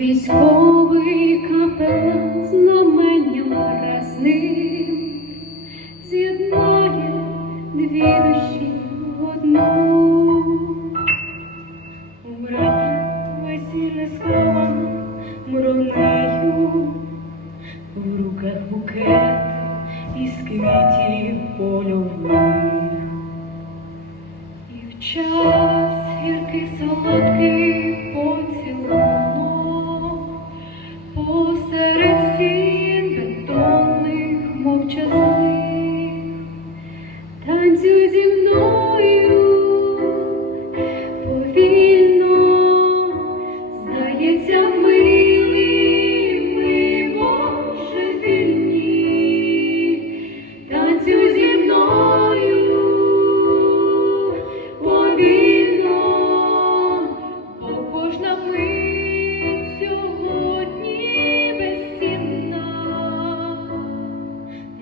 Військовий капелан знаменням красним з'єднає дві душі в одну. Вбрання весільне сховано мронею, в руках букет із квітів польових. І в час гіркий солодкий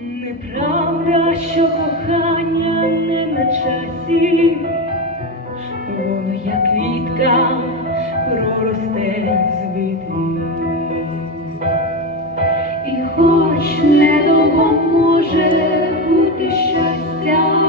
Неправда, що кохання не на часі, воно як квітка проросте з. І хоч недовго може бути щастя,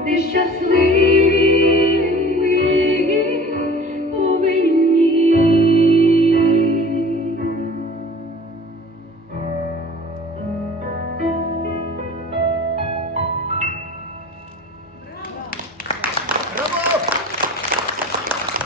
бути щасливим.